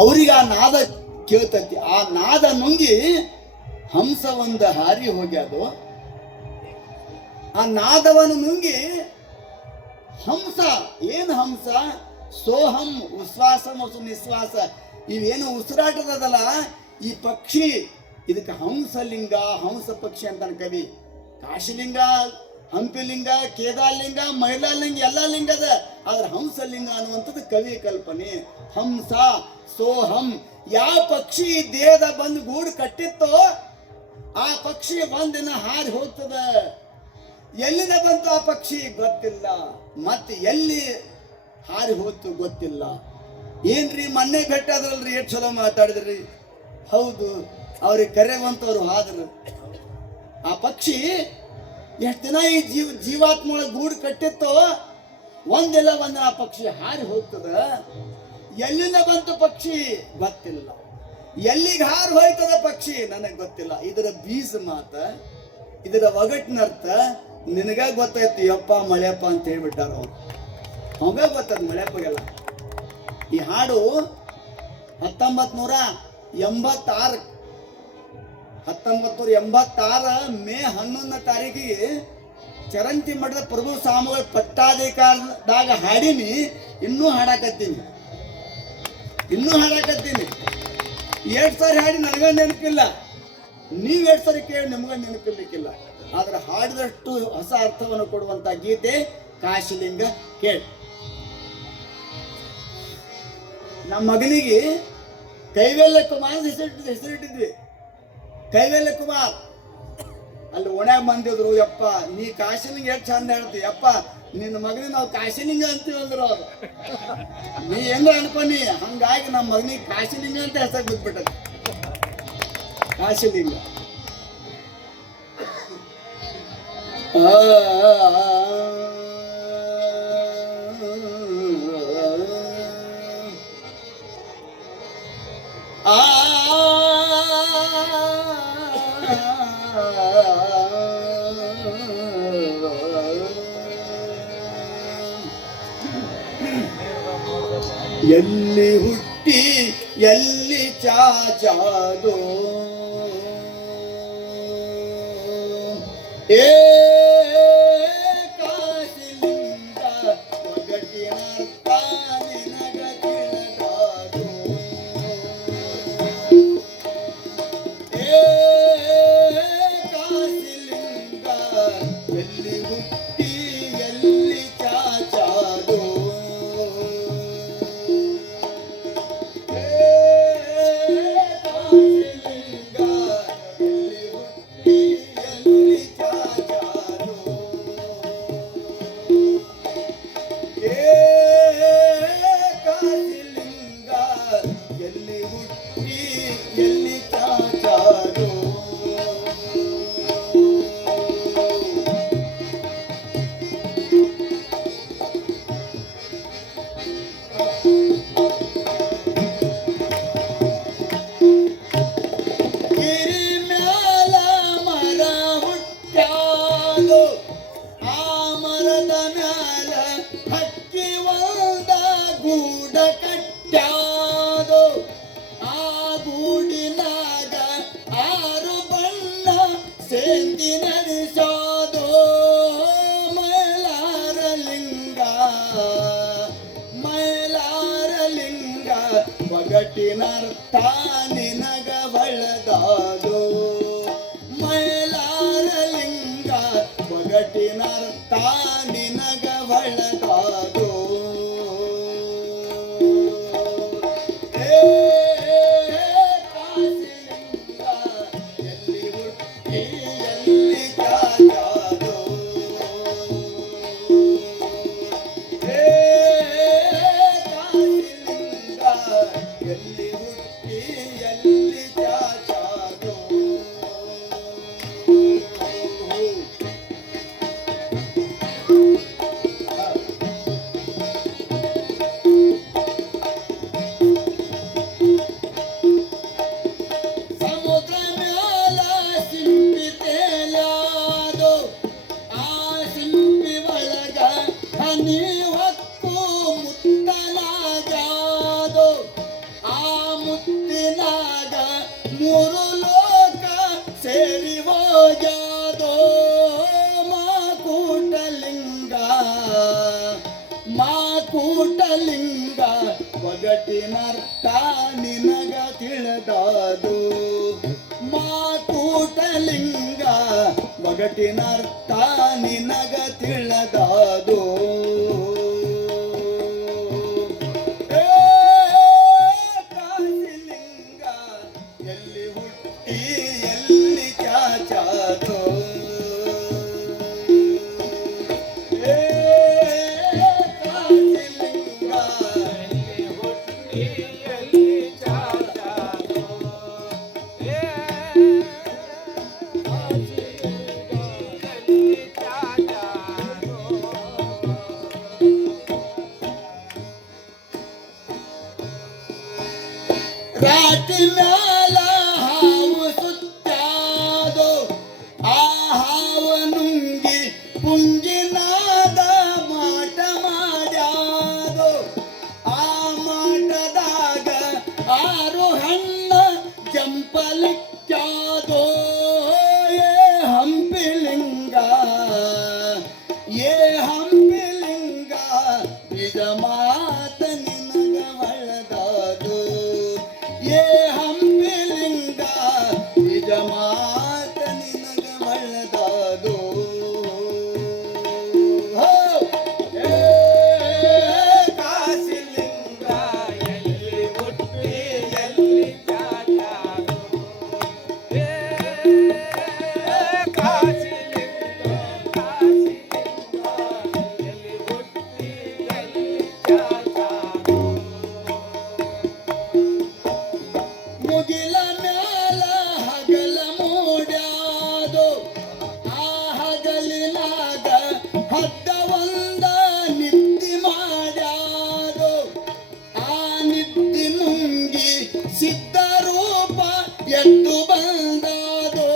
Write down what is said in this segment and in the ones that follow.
ಅವ್ರಿಗೆ ಆ ನಾದ ಕೇಳ್ತತಿ. ಆ ನಾದ ನುಂಗಿ ಹಂಸ ಒಂದು ಹಾರಿ ಹೋಗ್ಯಾದು. ಆ ನಾದವನ್ನು ನುಂಗಿ ಹಂಸ, ಏನು ಹಂಸ? ಸೋಹಂ ಉಶ್ವಾಸ ಮತ್ತು ನಿಶ್ವಾಸ, ಇವೇನು ಉಸಿರಾಟದಲ್ಲ ಈ ಪಕ್ಷಿ, ಇದಕ್ಕೆ ಹಂಸಲಿಂಗ, ಹಂಸ ಪಕ್ಷಿ ಅಂತಾನೆ ಕವಿ. ಕಾಶಿಲಿಂಗ, ಹಂಪಿಲಿಂಗ, ಕೇದಾರಲಿಂಗ, ಮೈಲಾಲಿಂಗ ಎಲ್ಲ ಲಿಂಗ ಅದ. ಆದ್ರೆ ಹಂಸಲಿಂಗ ಅನ್ನುವಂಥದ್ದು ಕವಿ ಕಲ್ಪನೆ. ಹಂಸ, ಸೋಹಂ. ಯಾವ ಪಕ್ಷಿ ದೇಹದ ಬಂದು ಗೂಡು ಕಟ್ಟಿತ್ತೋ ಆ ಪಕ್ಷಿ ಒಂದಿನ ಹಾರಿ ಹೋಗ್ತದ. ಎಲ್ಲಿಂದ ಬಂತು ಆ ಪಕ್ಷಿ ಗೊತ್ತಿಲ್ಲ, ಮತ್ತೆ ಎಲ್ಲಿ ಹಾರಿ ಹೋಯ್ತು ಗೊತ್ತಿಲ್ಲ. ಏನ್ರಿ ಮೊನ್ನೆ ಭೇಟಿ ಆದ್ರಲ್ರಿ, ಎಷ್ಟು ಚಲೋ ಮಾತಾಡಿದ್ರಿ. ಹೌದು, ಅವ್ರಿಗೆ ಕರೆಯುವಂತವ್ರು ಆದ್ರು. ಆ ಪಕ್ಷಿ ಎಷ್ಟು ದಿನ ಈ ಜೀವಾತ್ಮ ಗೂಡು ಕಟ್ಟಿತ್ತೋ ಒಂದಿಲ್ಲ ಒಂದಿನ ಆ ಪಕ್ಷಿ ಹಾರಿ ಹೋಗ್ತದ. ಎಲ್ಲಿಂದ ಬಂತು ಪಕ್ಷಿ ಗೊತ್ತಿಲ್ಲ, ಎಲ್ಲಿಗೆ ಹಾರಿ ಹೋಯ್ತದ ಪಕ್ಷಿ ನನಗೆ ಗೊತ್ತಿಲ್ಲ. ಇದರ ಬೀಜ ಮಾತ, ಇದರ ಒಗಟಿನರ್ಥ ನಿನಗ ಗೊತ್ತಾಯ್ತು. ಯಪ್ಪ ಮಳೆಯಪ್ಪ ಅಂತ ಹೇಳ್ಬಿಟ್ಟಾರ ಅವ್ರು. ಅವಾಗ ಗೊತ್ತದ ಮಳೆಯಪ್ಪಗೆಲ್ಲ. ಈ ಹಾಡು 1986 ಮೇ 11ನೇ ತಾರೀಕಿಗೆ ಚರಂತಿ ಮಠದ ಪ್ರಭು ಸ್ವಾಮಿಗಳ ಪಟ್ಟಾಧಿಕಾರದಾಗ ಹಾಡಿನಿ. ಇನ್ನೂ ಹಾಡಾಕತ್ತೀನಿ. 2 ಸಾರಿ ಹಾಡಿ ನನಗ ನೆನಪಿಲ್ಲ, ನೀವು 2 ಸಾರಿ ಕೇಳಿ ನಿಮ್ಗ ನೆನಪಿರ್ಲಿಕ್ಕಿಲ್ಲ. ಆದ್ರೆ ಹಾಡಿದಷ್ಟು ಹೊಸ ಅರ್ಥವನ್ನು ಕೊಡುವಂತ ಗೀತೆ ಕಾಶಿಲಿಂಗ ಕೇಳಿ. ನಮ್ಮ ಮಗನಿಗೆ ಕೈವೇಲ್ಯ ಕುಮಾರ್ ಹೆಸರಿಟ್ಟಿದ್ವಿ. ಕೈವೇಲ್ಯ ಕುಮಾರ್. ಅಲ್ಲಿ ಒಣಾಗ ಬಂದಿದ್ರು, ಯಪ್ಪ ನೀ ಕಾಶಿಲಿಂಗ ಎಷ್ಟು ಚಂದ ಹೇಳ್ತಿ, ಯಪ್ಪ ನಿನ್ನ ಮಗನಿಗೆ ನಾವು ಕಾಶಿಲಿಂಗ ಅಂತೀವಿ ಅಂದ್ರು ಅವ್ರು. ನೀ ಹೆಂಗ ಅನ್ಕೊನಿ ಹಂಗಾಗಿ ನಮ್ಮ ಮಗನಿಗೆ ಕಾಶಿಲಿಂಗ ಅಂತ ಹೆಸರು ಬಿದ್ಬಿಟ್ಟದ. ಕಾಶಿಲಿಂಗ. ಎಲ್ಲಿ ಹುಟ್ಟಿ ಎಲ್ಲಿ ಚಾಚಾದೋ ಏ ಕಾಶಿಲಿಂಗ ಒಗಟಿನರ್ಥ ನಿನಗ ತಿಳಿದಾದೋ. ಏ ಕಾಶಿಲಿಂಗ ಎಲ್ಲಿ ಹುಟ್ಟಿ ಎಲ್ಲಿ ಚಾಚಾದೋ. ಒಗಟಿನರ್ಥ ನಿನಗ ಬಳದಾದೋ. ಮೈಲಾರಲಿಂಗ ಒಗಟಿನರ್ಥ ನಿನಗ ಬಳದಾದೋ. ಏ ಕಾಶಿಲಿಂಗ ಎಲ್ಲಿ ಹುಟ್ಟಿ ಎಲ್ಲಿ ಚಾಚಾದೋ. ಏ ಕಾಶಿಲಿಂಗ ಎಲ್ಲಿ ಹುಟ್ಟಿ ಎಲ್ಲಿ ಚಾಚಾದೋ. ಸಮುದ್ರ ಮ್ಯಾಲ ಸಿಂಪಿ ತೇಲ್ಯಾದೋ. ಆ ಸಿಂಪಿ ಒಳಗ ಹನಿ ಹೊಕ್ಕು ಮುತ್ತಲಾಗ್ಯಾದೋ. ಆ ಮೂರು ಲೋಕ ಸೇರಿ ಹೋಗ್ಯಾದೋ ಮಾಕೂಟಲಿಂಗ ಮಾಕೂಟಲಿಂಗ ಒಗಟಿನರ್ಥ ನಿನಗ ತಿಳಿದಾದು ಮಾಕೂಟಲಿಂಗ ಒಗಟಿನರ್ಥ ನಿನಗ ತಿಳಿದಾದು ರಾಟಿ ಮ್ಯಾಲ ಹಾವು ಸುತ್ತಾದೋ ಆ ಹಾವ ನುಂಗಿ ಪುಂಜಿನಾದ ಮಾಟ ಮಾಡ್ಯಾದೋ ಆ ಮಾಟದಾಗ ಆರು ಹಣ್ಣ ಜಂಪಲಿಕ್ಕಾದೋ ಏ ಹಂಪಿಲಿಂಗ ಏ ಹಂಪಿಲಿಂಗ ನಿಜ ಮಾತ ನಿನಗ ಒಳದಾದು ಏ ಹಂಪಿಲಿಂಗ ನಿಜ ಮಾತ ನಿನಗ ಒಳದಾದು ಏ ಕಾಶಿಲಿಂಗ ಎಲ್ಲಿ ಹುಟ್ಟಿ ಎಲ್ಲಿ ಚಾಚಾದು ಏ ಕಾಶಿಲಿಂಗ ಎಲ್ಲಿ ಹುಟ್ಟಿ ಎಲ್ಲಿ ಚಾಚಾದು ಮುಗಿಲ ಮ್ಯಾಲ ಹಗಲ ಮೂಡ್ಯಾದೋ ಆ ಹಗಲಿನಾಗ ಹದ್ದ ಒಂದ ನಿದ್ದಿ ಮಾಡ್ಯಾದೋ ಆ ನಿದ್ದಿ ನುಂಗಿ ಸಿದ್ಧರೂಪ ಎದ್ದು ಬಂದಾದೋ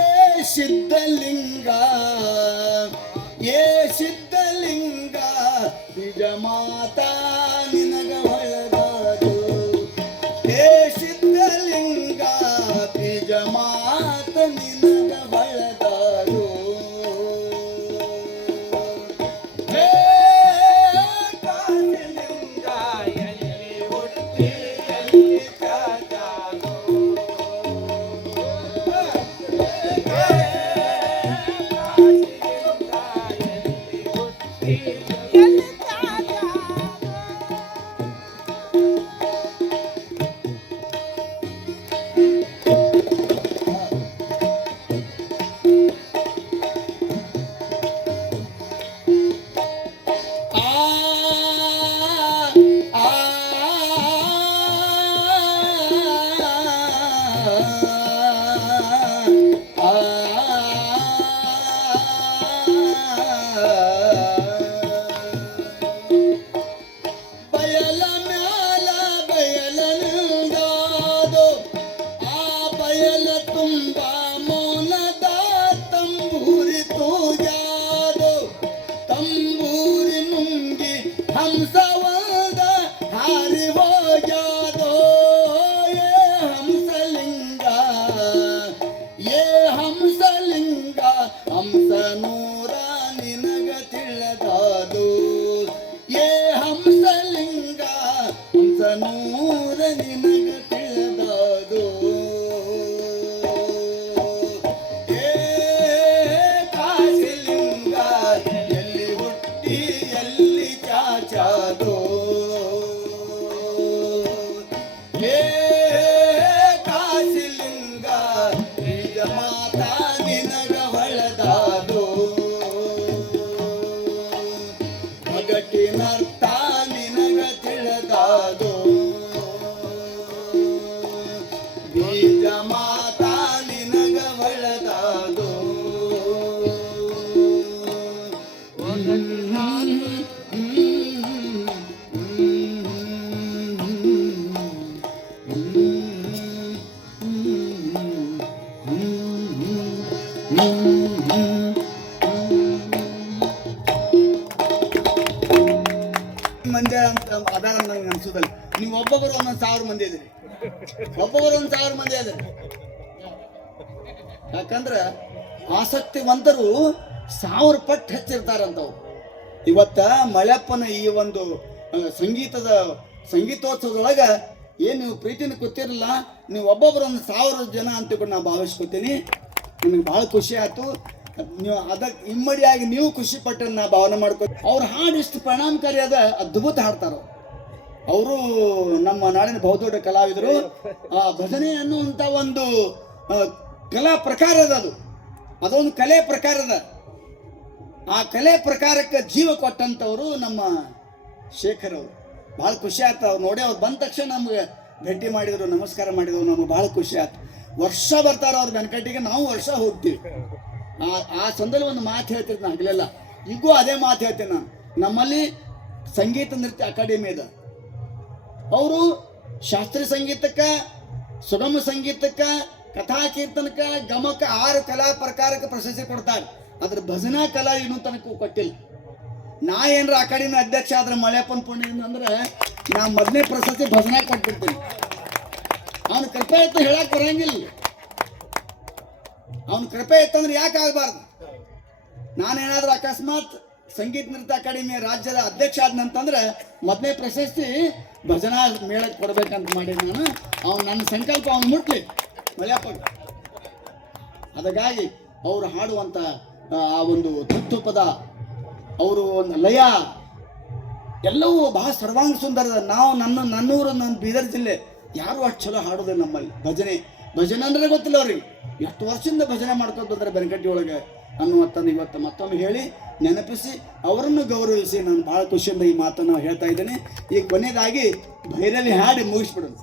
ಏ ಸಿದ್ಧಲಿಂಗ ಏ ಸಿದ್ಧಲಿಂಗ ನಿಜ ಮಾತಾ ನಿನಗ ಒಳಗಾದು ಏ ಸಿದ್ಧಲಿಂಗ ನಿಜ ಮಾತ ನಿನಗ ಒಳಗಾದು ಹೇ ಕಾಶಿಲಿಂಗ ಎಲ್ಲಿ ಹುಟ್ಟಿ ಎಲ್ಲಿ ಚಾಚಾದು ಕಾಶಿಲಿಂಗ ಎಲ್ಲಿ ಹುಟ್ಟಿ ಎಲ್ಲಿ ಚಾಚಾದು ಆ ಆ ಬಯಲ ಮ್ಯಾಲ ಬಯಲನಿಂದಾದೋ ಆ ಬಯಲ ತುಂಬ ಮೌನದ ತಂಬೂರಿ ತೂಗ್ಯಾದೋ ತಂಬೂರಿ ನುಂಗಿ ಹಂಸವಾದ ಹಾರಿ ಹೋಗ್ಯಾದೋ ಏ ಹಂಸಲಿಂಗ ಏ ಹಂಸಲಿಂಗ ಹಂಸನೂರ ನಿನಗ ತಿಳಿದಾದು ಏ ಹಂಸಲಿಂಗ ಹಂಸನೂರ ನಿನಗ ತಿಳಿದಾದು ಏ ಕಾಶಿಲಿಂಗ ಎಲ್ಲಿ ಹುಟ್ಟಿ ಎಲ್ಲಿ ಚಾಚಾದು ಏ ಕಾಶಿಲಿಂಗ ನಿಜ ಮಾತಾ ನಿನಗ ಒಳದಾದು ಒಗಟಿನರ್ಥ ನಿನಗ ತಿಳಿದಾದು ಒಬ್ಬೊಬ್ಬರು ಒಂದೊಂದು 1000 ಮಂದಿ ಇದ್ರಿ, ಒಬ್ಬೊಬ್ಬರು 1000 ಮಂದಿ ಅದ್ರಿ. ಯಾಕಂದ್ರ ಆಸಕ್ತಿವಂತರು 1000 ಪಟ್ಟು ಹೆಚ್ಚಿರ್ತಾರಂತವ್ರು. ಇವತ್ತ ಮಳೆಪ್ಪನ ಈ ಒಂದು ಸಂಗೀತೋತ್ಸವದೊಳಗ ಏನು ನೀವು ಪ್ರೀತಿನ ಗೊತ್ತಿರಲಿಲ್ಲ, ನೀವು ಒಬ್ಬೊಬ್ಬರು 1000 ಜನ ಅಂತಕೊಂಡು ನಾ ಭಾವಿಸ್ಕೊತೀನಿ. ನಿಮಗೆ ಭಾಳ ಖುಷಿ ಆಯ್ತು. ನೀವು ಅದಕ್ಕೆ ಇಮ್ಮಡಿಯಾಗಿ ನೀವು ಖುಷಿ ಪಟ್ಟು ನಾ ಭಾವನೆ ಮಾಡ್ಕೊ. ಅವ್ರ ಹಾಡು ಇಷ್ಟು ಪರಿಣಾಮಕಾರಿ ಅದ, ಅದ್ಭುತ ಹಾಡ್ತಾರ ಅವರು. ನಮ್ಮ ನಾಡಿನ ಬಹುದೊಡ್ಡ ಕಲಾವಿದರು. ಭಜನೆ ಅನ್ನುವಂಥ ಒಂದು ಕಲಾ ಪ್ರಕಾರ ಅದ, ಅದೊಂದು ಕಲೆ ಪ್ರಕಾರ ಅದ. ಆ ಕಲೆ ಪ್ರಕಾರಕ್ಕೆ ಜೀವ ಕೊಟ್ಟಂಥವ್ರು ನಮ್ಮ ಶೇಖರ್ ಅವರು. ಭಾಳ ಖುಷಿ ಆಯ್ತು ಅವ್ರು ನೋಡಿ. ಅವ್ರು ಬಂದ ತಕ್ಷಣ ನಮ್ಗೆ ಭೇಟಿ ಮಾಡಿದ್ರು, ನಮಸ್ಕಾರ ಮಾಡಿದ್ರು, ನಮ್ಗೆ ಭಾಳ ಖುಷಿ ಆಯ್ತು. ವರ್ಷ ಬರ್ತಾರೆ ಅವ್ರ ಬೆನಕಟ್ಟಿಗೆ, ನಾವು ವರ್ಷ ಹೋಗ್ತೀವಿ. ಆ ಸಂದರ್ಭ ಒಂದು ಮಾತು ಹೇಳ್ತಿದ್ದೆ ನಾನು ಹಗಲೆಲ್ಲ, ಈಗೂ ಅದೇ ಮಾತು ಹೇಳ್ತೇನೆ ನಾನು. ನಮ್ಮಲ್ಲಿ ಸಂಗೀತ ನೃತ್ಯ ಅಕಾಡೆಮಿ ಇದೆ. ಅವರು ಶಾಸ್ತ್ರೀಯ ಸಂಗೀತಕ್ಕೆ, ಸುಗಮ ಸಂಗೀತಕ್ಕೆ, ಕಥಾ ಕೀರ್ತನಕ್ಕೆ, ಗಮಕ 6 ಕಲಾ ಪ್ರಕಾರಕ್ಕೆ ಪ್ರಶಸ್ತಿ ಕೊಡ್ತಾರೆ. ಅದ್ರ ಭಜನಾ ಕಲಾ ಇನ್ನೂ ತನಕ ಕೊಟ್ಟಿಲ್ಲ. ನಾ ಏನ್ರ ಅಕಾಡೆಮಿ ಅಧ್ಯಕ್ಷ ಆದ್ರೆ ಮಳೆಪ್ಪನ ಪುಣ್ಯದಿಂದ ಅಂದ್ರೆ ನಾ ಮೊದಲನೇ ಪ್ರಶಸ್ತಿ ಭಜನಾ ಕೊಟ್ಬಿಡ್ತೀನಿ. ಅವನ ಕೃಪೆ ಇತ್ತು ಹೇಳಕ್ ಬರಂಗಿಲ್ಲ. ಅವನ ಕೃಪೆ ಇತ್ತಂದ್ರೆ ಯಾಕೆ ಆಗಬಾರ್ದು? ನಾನೇನಾದ್ರೂ ಅಕಸ್ಮಾತ್ ಸಂಗೀತ ನೃತ್ಯ ಅಕಾಡೆಮಿ ರಾಜ್ಯದ ಅಧ್ಯಕ್ಷ ಆದ್ನಂತಂದ್ರೆ ಮೊದಲನೇ ಪ್ರಶಸ್ತಿ ಭಜನಾ ಮೇಳಕ್ಕೆ ಕೊಡ್ಬೇಕಂತ ಮಾಡಿ ನಾನು. ಅವ್ನು ನನ್ನ ಸಂಕಲ್ಪ ಅವ್ನು ಮುಟ್ಲಿ ಮಳೆಯಪ್ಪ. ಅದಕ್ಕಾಗಿ ಅವರು ಹಾಡುವಂಥ ಆ ಒಂದು ತತ್ವಪದ, ಅವರು ಒಂದು ಲಯ ಎಲ್ಲವೂ ಬಹಳ ಸರ್ವಾಂಗ ಸುಂದರದ. ನಾವು ನನ್ನೂರು, ನನ್ನ ಬೀದರ್ ಜಿಲ್ಲೆ ಯಾರು ಅಷ್ಟು ಚಲೋ ಹಾಡೋದು ನಮ್ಮಲ್ಲಿ. ಭಜನೆ ಅಂದ್ರೆ ಗೊತ್ತಿಲ್ಲ ಅವ್ರಿಗೆ. ಎಷ್ಟು ವರ್ಷದಿಂದ ಭಜನೆ ಮಾಡ್ಕೊಂಡು ಬಂದರೆ ಬೆನಕಟ್ಟಿ ಒಳಗೆ ಅನ್ನುವಂಥದ್ದು ಇವತ್ತು ಮತ್ತೊಮ್ಮೆ ಹೇಳಿ ನೆನಪಿಸಿ ಅವರನ್ನು ಗೌರವಿಸಿ ನಾನು ಭಾಳ ಖುಷಿಯಿಂದ ಈ ಮಾತನ್ನು ಹೇಳ್ತಾ ಇದ್ದೇನೆ. ಈ ಕೊನೆಯದಾಗಿ ಭೈರಲಿ ಹಾಡಿ ಮುಗಿಸ್ಬಿಡೋದು.